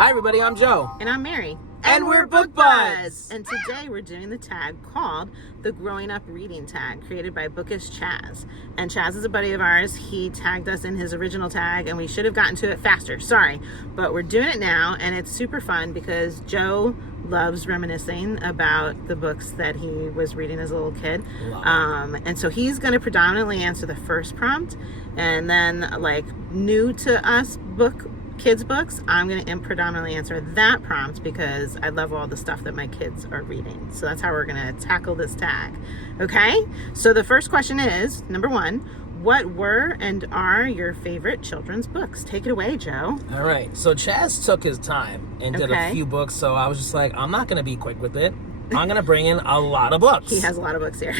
Hi everybody, I'm Joe. And I'm Mary. And we're Book Buds. And today we're doing the tag called the Growing Up Reading Tag, created by Bookish Chaz. And Chaz is a buddy of ours. He tagged us in his original tag, and we should have gotten to it faster. Sorry. But we're doing it now, and it's super fun because Joe loves reminiscing about the books that he was reading as a little kid. And so he's going to predominantly answer the first prompt, and then like new to us kids books, I'm going to predominantly answer that prompt because I love all the stuff that my kids are reading. So that's how we're going to tackle this tag. Okay, so the first question is, number one, what were and are your favorite children's books? Take it away, Joe. All right, so Chaz took his time and did a few books, so I was just like, I'm not going to be quick with it. I'm going to bring in a lot of books. He has a lot of books here.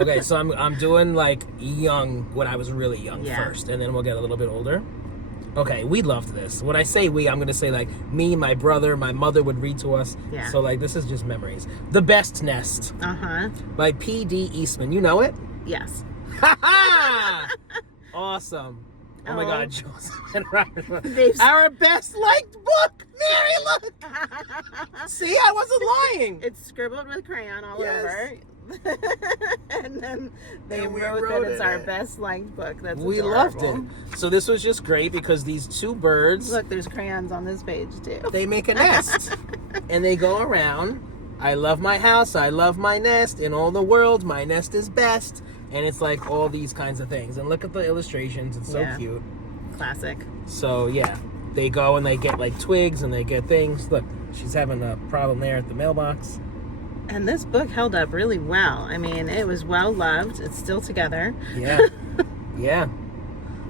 Okay, so I'm doing like young, when I was really young first, and then we'll get a little bit older. Okay, we loved this. When I say we, I'm going to say like me, my brother, my mother would read to us. Yeah. So like this is just memories. The Best Nest. By P.D. Eastman. You know it? Yes. Awesome. Oh my God, Joseph and Robert. Our best liked book. Mary, look. See, I wasn't lying. It's scribbled with crayon all over. And then they wrote that it's our best liked book. That's we adorable. Loved it. So this was just great because these two birds, look, there's crayons on this page too. They make a nest and they go around. I love my house, I love my nest. In all the world, my nest is best. And it's like all these kinds of things. And look at the illustrations. It's so cute. Classic. So yeah, they go and they get like twigs and they get things. Look, she's having a problem there at the mailbox. And this book held up really well. I mean, it was well loved. It's still together. Yeah. Yeah.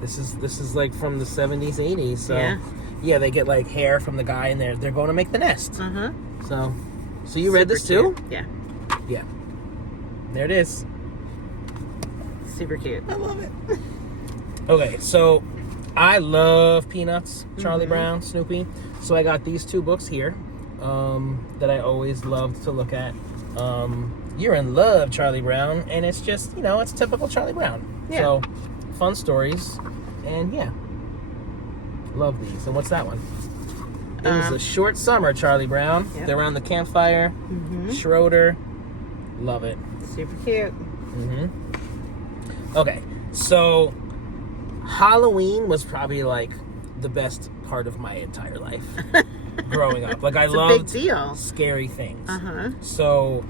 This is like from the 70s, 80s. So yeah, they get like hair from the guy and they're going to make the nest. So you read this too? Cute. Yeah. Yeah. There it is. Super cute. I love it. Okay, so I love Peanuts, Charlie Brown, Snoopy. So I got these two books here that I always loved to look at. You're in Love, Charlie Brown, and it's just, it's typical Charlie Brown. Yeah. So fun stories, and yeah, love these. And what's that one? It was A Short Summer, Charlie Brown. Yep. They're around the campfire. Schroeder, love it. Super cute. Okay, so Halloween was probably like the best part of my entire life growing up. Like I loved big deal. Scary things. So,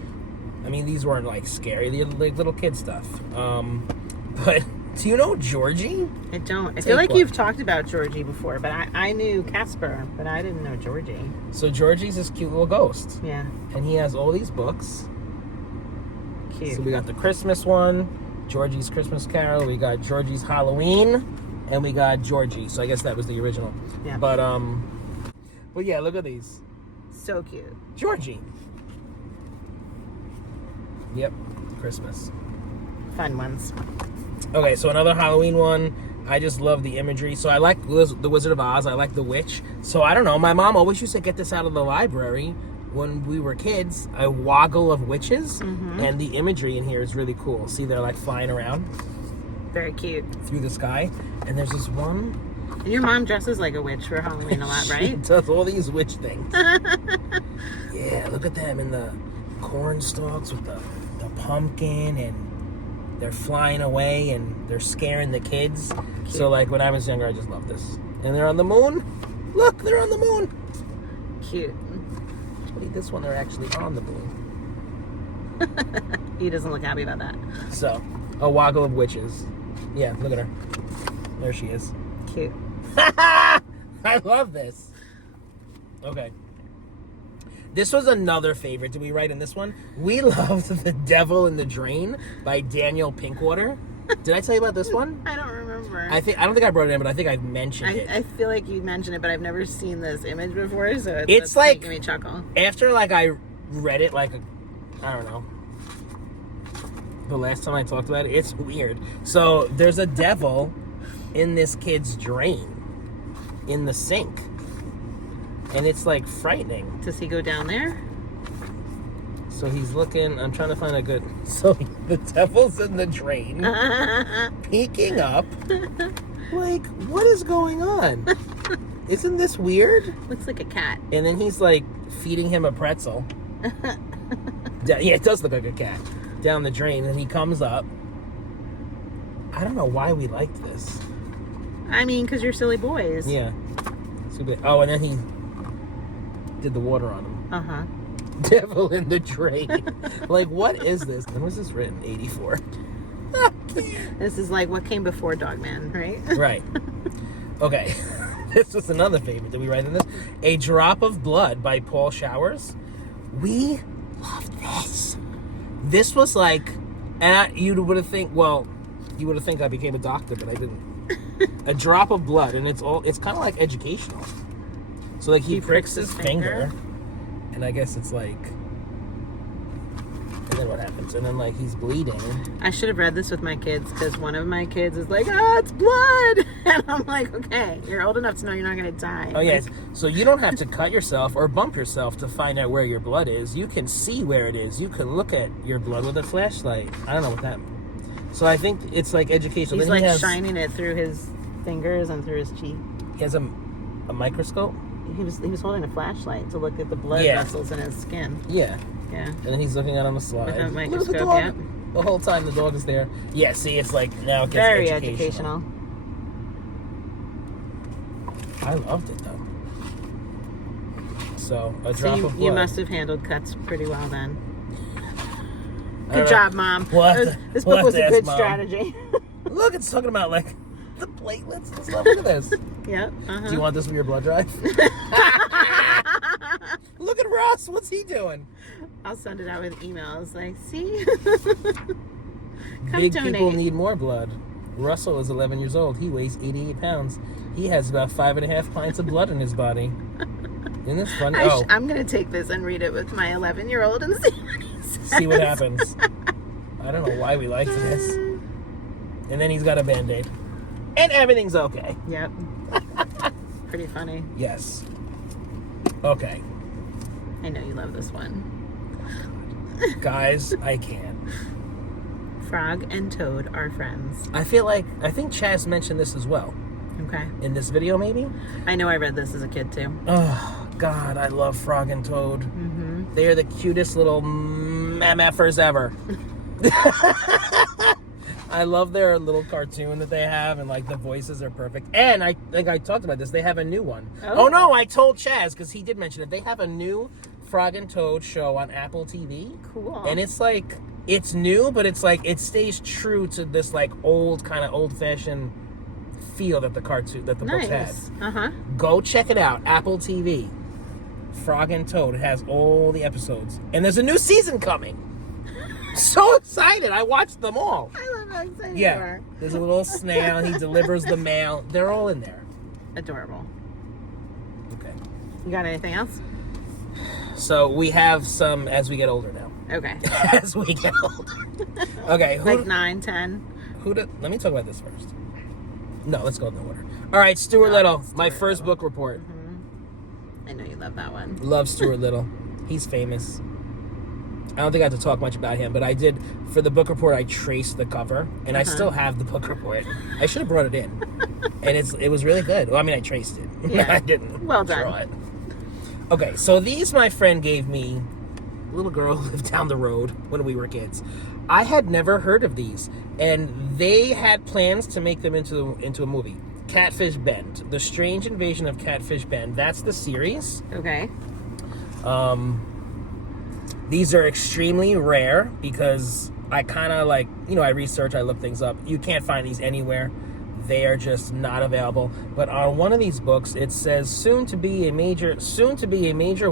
I mean, these weren't like scary; they're like little kid stuff. But do you know Georgie? I don't. I feel like you've talked about Georgie before, but I knew Casper, but I didn't know Georgie. So Georgie's this cute little ghost. Yeah. And he has all these books. Cute. So we got the Christmas one. Georgie's Christmas Carol, we got Georgie's Halloween, and we got Georgie. So I guess that was the original. Yeah. But yeah, look at these. So cute. Georgie. Yep, Christmas. Fun ones. Okay, so another Halloween one. I just love the imagery. So I like The Wizard of Oz. I like The Witch. So I don't know. My mom always used to get this out of the library when we were kids, a woggle of witches, and the imagery in here is really cool. See, they're like flying around. Very cute. Through the sky. And there's this one. And your mom dresses like a witch for Halloween a lot, right? She does all these witch things. Yeah, look at them in the corn stalks with the pumpkin, and they're flying away and they're scaring the kids. Cute. So like when I was younger, I just loved this. And they're on the moon. Look, they're on the moon. Cute. This one, they're actually on the moon. He doesn't look happy about that. So, a woggle of witches. Yeah, look at her. There she is. Cute. I love this. Okay. This was another favorite. Did we write in this one? We loved The Devil in the Drain by Daniel Pinkwater. Did I tell you about this one? I don't remember. I don't think I brought it in, but I think I mentioned it. I feel like you mentioned it, but I've never seen this image before, so it's like making me chuckle. After like I read it, like I don't know, the last time I talked about it, it's weird. So there's a devil in this kid's drain, in the sink, and it's like frightening. Does he go down there? So he's looking, I'm trying to find a good, so the devil's in the drain, peeking up, like, what is going on? Isn't this weird? Looks like a cat. And then he's like feeding him a pretzel. Yeah, it does look like a cat. Down the drain, and he comes up. I don't know why we liked this. I mean, because you're silly boys. Yeah. Oh, and then he did the water on him. Uh-huh. Devil in the drain. Like, what is this? When was this written? 84. This is like what came before Dogman, right? Right. Okay. This was another favorite. Did we write in this? A Drop of Blood by Paul Showers. We loved this. This was like, and you would have think I became a doctor, but I didn't. A Drop of Blood, and it's kind of like educational. So like he pricks his finger, and I guess it's like, and then what happens? And then like he's bleeding. I should have read this with my kids because one of my kids is like, it's blood, and I'm like, okay, you're old enough to know you're not going to die. Oh yes, so you don't have to cut yourself or bump yourself to find out where your blood is. You can see where it is. You can look at your blood with a flashlight. I don't know what that means. So I think it's like educational. He's then like shining it through his fingers and through his cheek. He has a microscope. He was holding a flashlight to look at the blood vessels in his skin. Yeah. Yeah. And then he's looking at him a slide. With a Look microscope, at the dog. yeah. The whole time the dog is there. Yeah, see, it's like now it gets Very educational. educational. I loved it though. So a drop of blood. You must have handled cuts pretty well then. Good job, Mom. This book was a good strategy. Look, it's talking about like the platelets and stuff. Look at this. Yep. Uh-huh. Do you want this for your blood drive? Look at Ross. What's he doing? I'll send it out with emails. Like, see? Big donate. people need more blood. Russell is 11 years old. He weighs 88 pounds. He has about 5.5 pints of blood in his body. Isn't this funny? I'm going to take this and read it with my 11-year-old and see what he says. See what happens. I don't know why we liked this. And then he's got a Band-Aid. And everything's okay. Yep. Pretty funny. Yes. Okay. I know you love this one. Guys, I can't. Frog and Toad are friends. I think Chaz mentioned this as well. Okay. In this video, maybe? I know I read this as a kid, too. Oh, God, I love Frog and Toad. Mm-hmm. They are the cutest little MFers ever. I love their little cartoon that they have, and like the voices are perfect. And I think I talked about this. They have a new one. Oh no, I told Chaz because he did mention it. They have a new Frog and Toad show on Apple TV. Cool. And it's like, it's new, but it's like it stays true to this like old kind of old-fashioned feel that the cartoon that the books had. Uh-huh. Go check it out, Apple TV. Frog and Toad. It has all the episodes, and there's a new season coming. So excited! I watched them all. I love how excited you Yeah, are. there's a little snail. He delivers the mail. They're all in there. Adorable. Okay. You got anything else? So we have some as we get older now. Okay. As we get older. Okay. Like 9, 10. Let me talk about this first. No, let's go in the order. All right, Stuart Little, my first book report. I know you love that one. Love Stuart Little. He's famous. I don't think I have to talk much about him, but I did, for the book report, I traced the cover, and I still have the book report. I should have brought it in. And it was really good. Well, I mean, I traced it. Yeah. I didn't Well done. draw it. Okay, so these my friend gave me, a little girl who lived down the road when we were kids. I had never heard of these, and they had plans to make them into a movie. Catfish Bend. The Strange Invasion of Catfish Bend. That's the series. Okay. These are extremely rare because I kind of like, I research, I look things up. You can't find these anywhere. They are just not available. But on one of these books, it says soon to be a major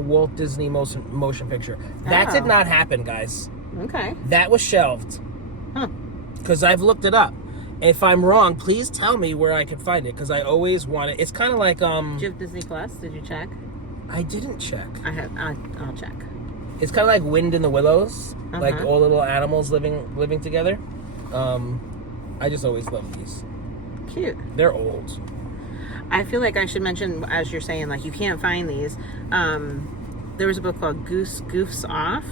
Walt Disney motion picture. That did not happen, guys. Okay. That was shelved. Huh. Because I've looked it up. If I'm wrong, please tell me where I can find it, because I always want it. It's kind of like Do you have Disney Plus? Did you check? I didn't check. I'll check. It's kind of like Wind in the Willows, like all little animals living together. I just always love these. Cute. They're old. I feel like I should mention, as you're saying, like you can't find these. There was a book called Goofs Off.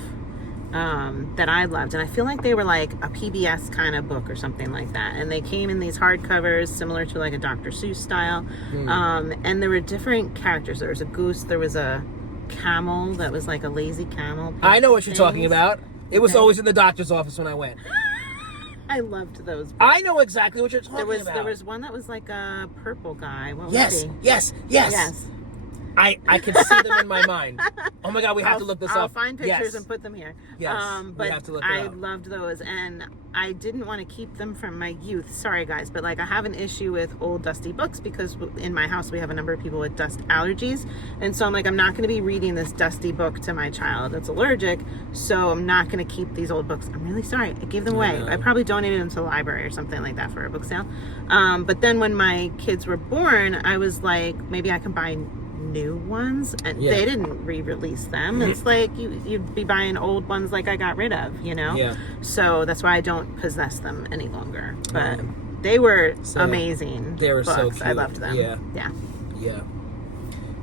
that I loved, and I feel like they were like a PBS kind of book or something like that, and they came in these hardcovers similar to like a Dr. Seuss style. And there were different characters. There was a goose, there was a camel that was like a lazy camel. I know what you're talking about. It was always in the doctor's office when I went. I loved those books. I know exactly what you're talking about. There was one that was like a purple guy. What was yes, he? yes. I can see them in my mind. Oh my God, we have to look this up. I'll find pictures and put them here. Yes, but we have to look it I up. loved those, and I didn't want to keep them from my youth. Sorry, guys, but like I have an issue with old dusty books because in my house we have a number of people with dust allergies, and so I'm like, I'm not going to be reading this dusty book to my child that's allergic, so I'm not going to keep these old books. I'm really sorry. I gave them away. I probably donated them to the library or something like that for a book sale. But then when my kids were born, I was like, maybe I can buy new ones, and they didn't re-release them. It's like you'd be buying old ones like I got rid of, you know? Yeah. So that's why I don't possess them any longer. But they were amazing. They were books. so cute. I loved them. Yeah.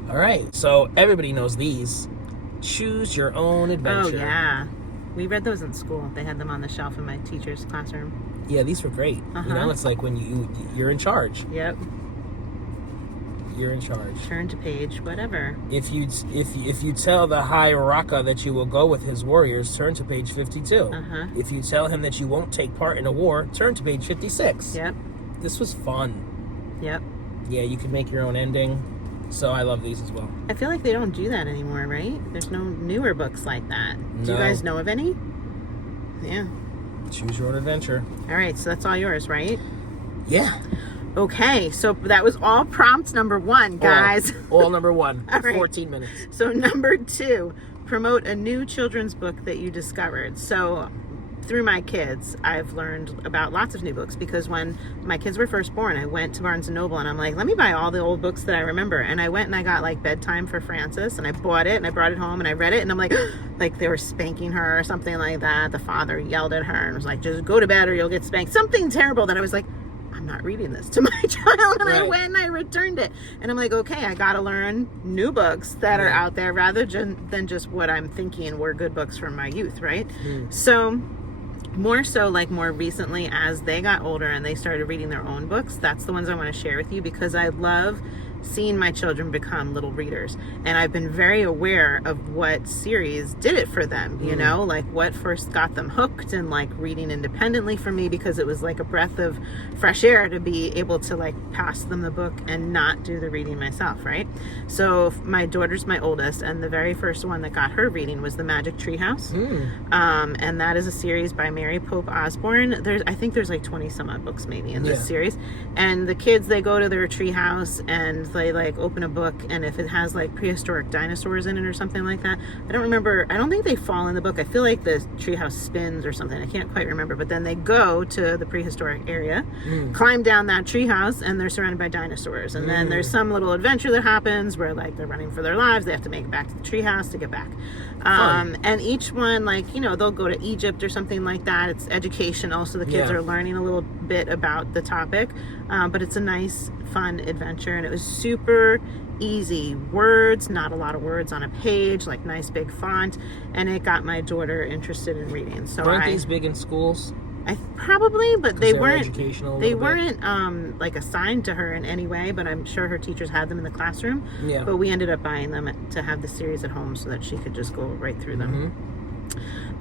All right. So everybody knows these. Choose your own adventure. Oh yeah. We read those in school. They had them on the shelf in my teacher's classroom. Yeah, these were great. You know, it's like when you're in charge. Yep. You're in charge. Turn to page, whatever. If you tell the Hierarcha that you will go with his warriors, turn to page 52. If you tell him that you won't take part in a war, turn to page 56. Yep. This was fun. Yep. Yeah, you can make your own ending. So I love these as well. I feel like they don't do that anymore, right? There's no newer books like that. Do you guys know of any? Yeah. Choose your own adventure. All right, so that's all yours, right? Yeah. Okay, so that was all prompt number 1, guys. All number 1. All right. 14 minutes. So number 2, promote a new children's book that you discovered. So through my kids, I've learned about lots of new books because when my kids were first born, I went to Barnes & Noble and I'm like, let me buy all the old books that I remember. And I went and I got like Bedtime for Frances, and I bought it and I brought it home and I read it, and I'm like, like they were spanking her or something like that. The father yelled at her and was like, just go to bed or you'll get spanked. Something terrible that I was like, I'm not reading this to my child. And I went and I returned it. And I'm like, okay, I got to learn new books that are out there rather than just what I'm thinking were good books from my youth, right? So more so like more recently as they got older and they started reading their own books, that's the ones I want to share with you because I love seeing my children become little readers, and I've been very aware of what series did it for them, you know, like what first got them hooked and like reading independently for me, because it was like a breath of fresh air to be able to like pass them the book and not do the reading myself, right? So my daughter's my oldest, and the very first one that got her reading was The Magic Treehouse. And that is a series by Mary Pope Osborne. I think there's like 20 some odd books maybe in this series, and the kids, they go to their treehouse and they like open a book, and if it has like prehistoric dinosaurs in it or something like that, I don't remember, I don't think they fall in the book. I feel like the treehouse spins or something, I can't quite remember, but then they go to the prehistoric area, climb down that treehouse, and they're surrounded by dinosaurs, and then there's some little adventure that happens where like they're running for their lives, they have to make it back to the treehouse to get back. And each one, like, you know, they'll go to Egypt or something like that. It's educational, so the kids are learning a little bit about the topic, but it's a nice fun adventure, and it was super easy words, not a lot of words on a page, like nice big font, and it got my daughter interested in reading. So weren't these big in schools? I probably, but they weren't educational. They weren't like assigned to her in any way, but I'm sure her teachers had them in the classroom. Yeah. But we ended up buying them to have the series at home so that she could just go right through them.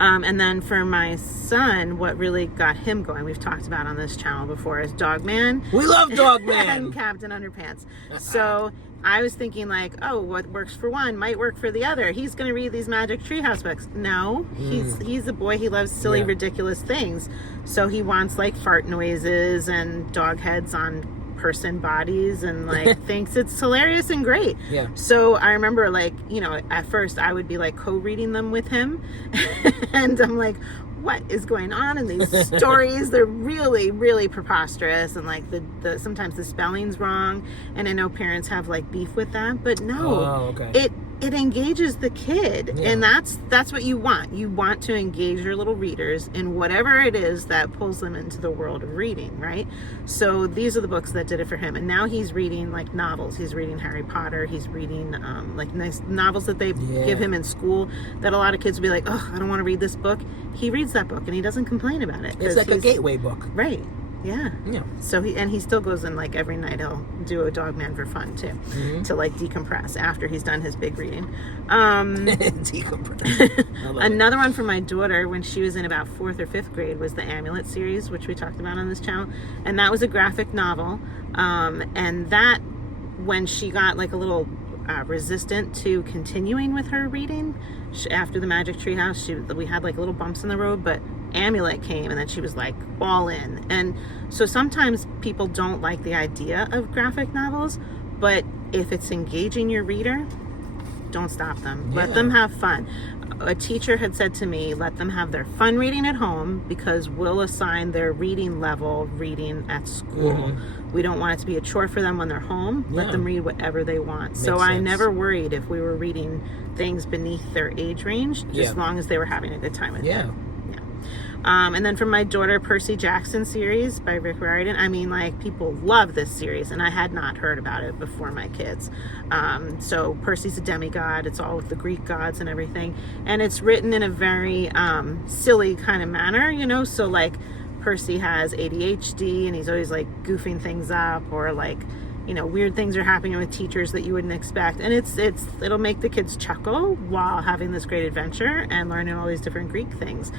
And then for my son, what really got him going, we've talked about on this channel before, is Dogman. We love Dogman! And Captain Underpants. So I was thinking like, oh, what works for one might work for the other. He's going to read these Magic Treehouse books. No, he's a boy. He loves silly, ridiculous things. So he wants like fart noises and dog heads on person bodies and like thinks it's hilarious and great. So I remember, like, you know, at first I would be like co-reading them with him and I'm like, what is going on in these stories? They're really, really preposterous, and like the sometimes the spelling's wrong, and I know parents have like beef with that, but no, it engages the kid. Yeah. And that's what you want. You want to engage your little readers in whatever it is that pulls them into the world of reading, right? So these are the books that did it for him. And now he's reading like novels. He's reading Harry Potter. He's reading like nice novels that they give him in school that a lot of kids will be like, oh, I don't want to read this book. He reads that book and he doesn't complain about it. It's like a gateway book. Right. Yeah. Yeah. So he still goes in like every night. He'll do a Dog Man for fun too, to like decompress after he's done his big reading. Decompress. Another one for my daughter when she was in about 4th or 5th grade was the Amulet series, which we talked about on this channel, and that was a graphic novel. And that when she got like a little resistant to continuing with her reading after the Magic Tree House, we had like little bumps in the road, but Amulet came and then she was like all in. And so sometimes people don't like the idea of graphic novels, but if it's engaging your reader, don't stop them. Let them have fun. A teacher had said to me, let them have their fun reading at home because we'll assign their reading level reading at school. We don't want it to be a chore for them when they're home. Let them read whatever they want. So I never worried if we were reading things beneath their age range, just as long as they were having a good time with it. And then from my daughter, Percy Jackson series by Rick Riordan. I mean, like, people love this series, and I had not heard about it before my kids. So Percy's a demigod. It's all with the Greek gods and everything. And it's written in a very silly kind of manner, you know? So, like, Percy has ADHD, and he's always, like, goofing things up, or, like, you know, weird things are happening with teachers that you wouldn't expect. And it'll make the kids chuckle while having this great adventure and learning all these different Greek things.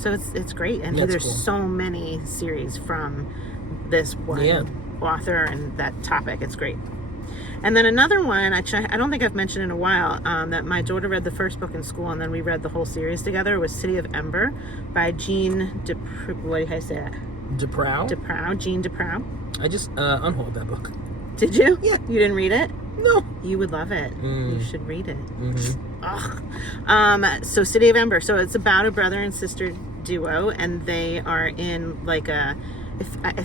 So it's great. And there's so many series from this one author and that topic. It's great. And then another one, I don't think I've mentioned in a while, that my daughter read the first book in school and then we read the whole series together, was City of Ember by Jean what do I say that? DeProw? Jean DeProw. I just unhauled that book. Did you? Yeah. You didn't read it? No. You would love it. You should read it. So City of Ember. So it's about a brother and sister duo, and they are in like I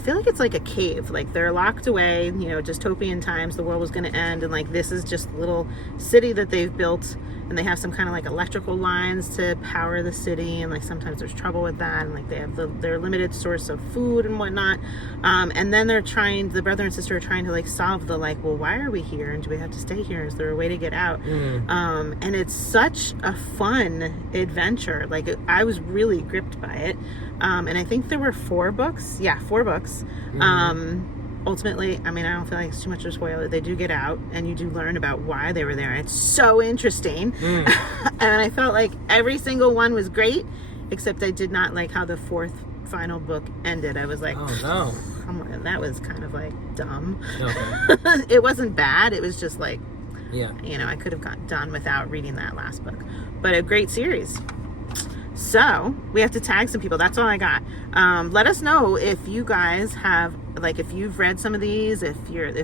feel like it's like a cave. Like they're locked away, you know, dystopian times, the world was going to end, and like this is just a little city that they've built, and they have some kind of like electrical lines to power the city, and like sometimes there's trouble with that, and like they have their limited source of food and whatnot, and then the brother and sister are trying to like solve the like, well, why are we here, and do we have to stay here, is there a way to get out? And it's such a fun adventure. Like I was really gripped by it, and I think there were 4 books. 4 books. Ultimately, I mean, I don't feel like it's too much of a spoiler. They do get out, and you do learn about why they were there. It's so interesting. And I felt like every single one was great, except I did not like how the 4th final book ended. I was like, oh no, that was kind of like dumb. Okay. It wasn't bad. It was just like, yeah, you know, I could have got done without reading that last book. But a great series. So we have to tag some people. That's all I got. Let us know if you guys have, like, if you've read some of these, if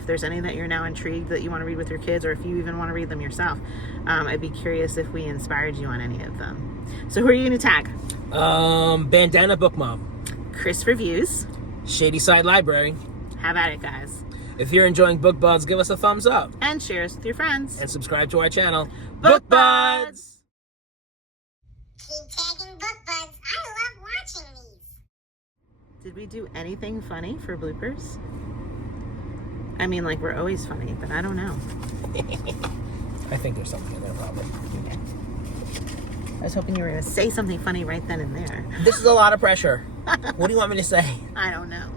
there's any that you're now intrigued that you want to read with your kids, or if you even want to read them yourself. I'd be curious if we inspired you on any of them. So who are you going to tag? Bandana Book Mom, Chris Reviews, Shady Side Library. Have at it, guys. If you're enjoying Book Buds, give us a thumbs up. And share us with your friends. And subscribe to our channel, Book Buds! Keep tagging Book Buds. I love watching these. Did we do anything funny for bloopers? I mean, like, we're always funny, but I don't know. I think there's something in there probably. Okay. I was hoping you were going to say something funny right then and there. This is a lot of pressure. What do you want me to say? I don't know.